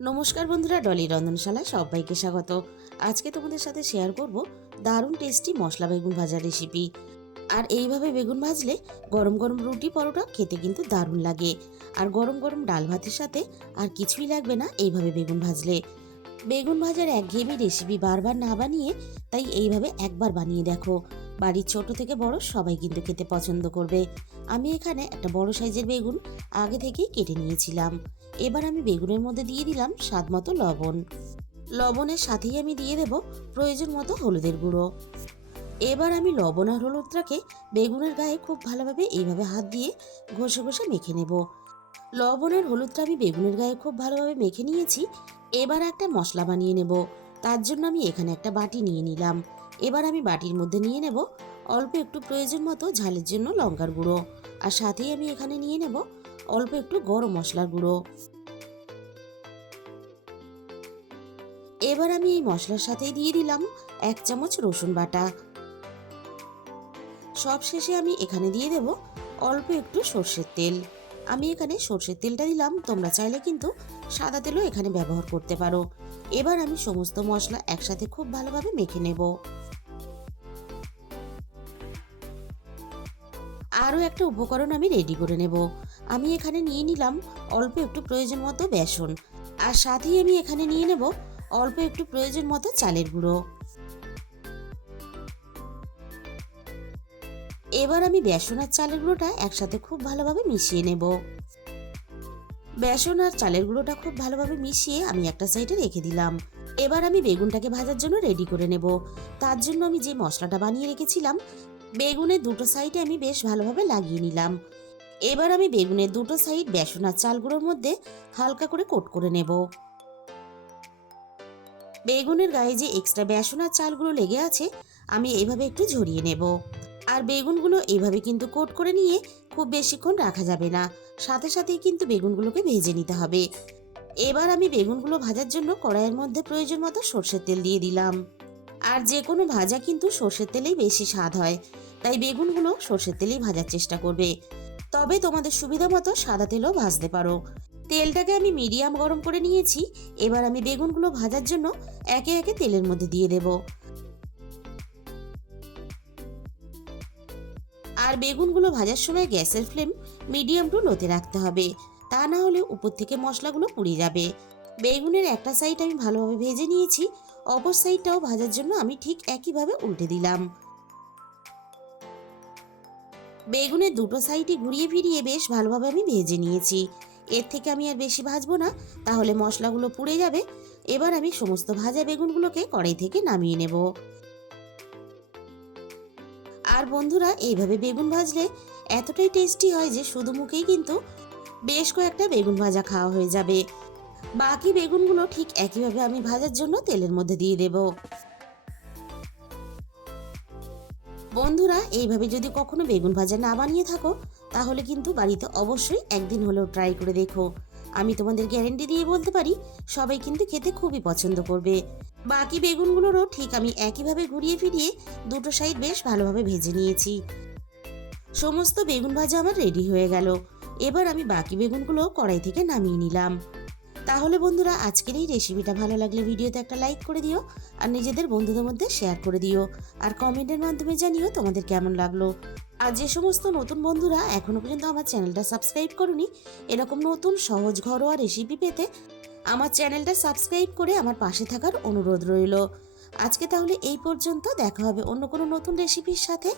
নমস্কার বন্ধুরা, ডলি রন্ধনশালায় সবাইকে স্বাগত। আজকে তোমাদের সাথে শেয়ার করব দারুণ টেস্টি মশলা বেগুন ভাজা রেসিপি আর এইভাবে বেগুন ভাজলে গরম গরম রুটি পরোটা খেতে কিন্তু দারুণ লাগে। আর গরম গরম ডাল ভাতের সাথে আর কিছুই লাগবে না এইভাবে বেগুন ভাজলে। বেগুন ভাজার একঘেয়েমি রেসিপি বারবার না বানিয়ে তাই এইভাবে একবার বানিয়ে দেখো। বাড়ির ছোট থেকে বড় সবাই কিন্তু খেতে পছন্দ করবে। আমি এখানে একটা বড় সাইজের বেগুন আগে থেকেই কেটে নিয়েছিলাম। এবার আমি বেগুনের মধ্যে দিয়ে দিলাম স্বাদ মতো লবণ। লবণের সাথেই আমি দিয়ে দেব প্রয়োজন মতো হলুদের গুঁড়ো। এবার আমি লবণ আর হলুদটাকে বেগুনের গায়ে খুব ভালোভাবে এইভাবে হাত দিয়ে ঘষে ঘষে মেখে নেব। লবণের হলুদটা আমি বেগুনের গায়ে খুব ভালোভাবে মেখে নিয়েছি। এবার একটা মশলা বানিয়ে নেব। তার জন্য আমি এখানে একটা বাটি নিয়ে নিলাম। এবার আমি বাটির মধ্যে নিয়ে নেব অল্প একটু প্রয়োজন মতো ঝালের জন্য লঙ্কার গুঁড়ো। আর সাথেই আমি এখানে নিয়ে নেব অল্প একটু গরম মশলার গুঁড়ো। এবার আমি এই মশলার সাথেই দিয়ে দিলাম এক চামচ রসুন বাটা। সব শেষে আমি এখানে দিয়ে দেব অল্প একটু সর্ষের তেল। আমি এখানে সর্ষের তেলটা দিলাম, তোমরা চাইলে কিন্তু সাদা তেলও এখানে ব্যবহার করতে পারো। এবার আমি সমস্ত মশলা একসাথে খুব ভালোভাবে মেখে নেব। আরও একটা উপকরণ আমি রেডি করে নেব। আমি এখানে নিয়ে নিলাম অল্প একটু প্রয়োজন মতো বেসন। আর সাথেই আমি এখানে নিয়ে নেব অল্প একটু প্রয়োজন মতো চালের গুঁড়ো। এবার আমি বেসন আর চালের গুঁড়োটা একসাথে খুব ভালোভাবে মিশিয়ে নেব। বেসন আর চালের গুঁড়োটা খুব ভালোভাবে মিশিয়ে আমি একটা সাইডে রেখে দিলাম। এবার আমি বেগুনটাকে ভাজার জন্য রেডি করে নেব। তার জন্য আমি যে মশলাটা বানিয়ে রেখেছিলাম বেগুনের দুটো সাইডে আমি বেশ ভালোভাবে লাগিয়ে নিলাম। এবার আমি বেগুনের দুটো সাইড বেসন আর চালগুলোর মধ্যে হালকা করে কোট করে নেব। বেগুনের গায়ে যে এক্সট্রা বেসন আর চালগুলো লেগে আছে, আমি এইভাবে একটু ঝরিয়ে নেব। আর বেগুনগুলো এইভাবে কিন্তু কোট করে নিয়ে খুব বেশিক্ষণ রাখা যাবে না। সাথে সাথেই কিন্তু বেগুনগুলোকে ভেজে নিতে হবে। এবার আমি বেগুনগুলো ভাজার জন্য কড়াইয়ের মধ্যে প্রয়োজন মতো সর্ষের তেল দিয়ে দিলাম। আর যে কোনো ভাজা কিন্তু সর্ষের তেলেই বেশি স্বাদ হয়। তাই বেগুনগুলো সর্ষের তেলেই ভাজার চেষ্টা করবে। তবে তোমাদের সুবিধা মতো সাদা তেলও ভাজতে পারো। তেলটাকে আমি মিডিয়াম গরম করে নিয়েছি, এবার আমি বেগুনগুলো ভাজার জন্য একে একে তেলের মধ্যে দিয়ে দেব। আর বেগুনগুলো ভাজার সময় গ্যাসের ফ্লেম মিডিয়াম টু লোতে রাখতে হবে, তা না হলে উপর থেকে মশলাগুলো পুড়ে যাবে। বেগুনের একটা সাইড আমি ভালোভাবে ভেজে নিয়েছি, অপর সাইডটাও ভাজার জন্য আমি ঠিক একইভাবে উল্টে দিলাম। বেগুনের দুটো সাইডে ঘুরিয়ে ফিরিয়ে বেশ ভালোভাবে আমি ভেজে নিয়েছি। এর থেকে আমি আর বেশি ভাজবো না। তাহলে মশলাগুলো পুড়ে যাবে। এবার আমি সমস্ত ভাজা বেগুনগুলোকে কড়াই থেকে নামিয়ে নেব। আর বন্ধুরা, এইভাবে বেগুন ভাজলে এতটাই টেস্টি হয় যে শুধু মুখেই কিন্তু বেশ কয়েকটা বেগুন ভাজা খাওয়া হয়ে যাবে। বাকি বেগুনগুলো ঠিক একইভাবে আমি ভাজার জন্য তেলের মধ্যে দিয়ে দেব। বন্ধুরা, এইভাবে যদি কখনো বেগুন ভাজা না বানিয়ে থাকো, তাহলে কিন্তু বাড়িতে অবশ্যই একদিন হলেও ট্রাই করে দেখো। আমি তোমাদের গ্যারেন্টি দিয়ে বলতে পারি, সবাই কিন্তু খেতে খুবই পছন্দ করবে। বাকি বেগুনগুলোরও ঠিক আমি একইভাবে ঘুরিয়ে ফিরিয়ে দুটো সাইড বেশ ভালোভাবে ভেজে নিয়েছি। সমস্ত বেগুন ভাজা আমার রেডি হয়ে গেল। এবার আমি বাকি বেগুনগুলো কড়াই থেকে নামিয়ে নিলাম। তাহলে বন্ধুরা, আজকের এই রেসিপিটা ভালো লাগলে ভিডিওতে একটা লাইক করে দিও আর নিজেদের বন্ধুদের মধ্যে শেয়ার করে দিও। আর কমেন্টের মাধ্যমে জানিও তোমাদের কেমন লাগল। আর যে সমস্ত নতুন বন্ধুরা এখনও পর্যন্ত আমার চ্যানেলটা সাবস্ক্রাইব করনি, এরকম নতুন সহজ ঘরোয়া রেসিপি পেতে আমার চ্যানেলটা সাবস্ক্রাইব করে আমার পাশে থাকার অনুরোধ রইল। আজকে তাহলে এই পর্যন্ত, দেখা হবে অন্য কোনো নতুন রেসিপির সাথে।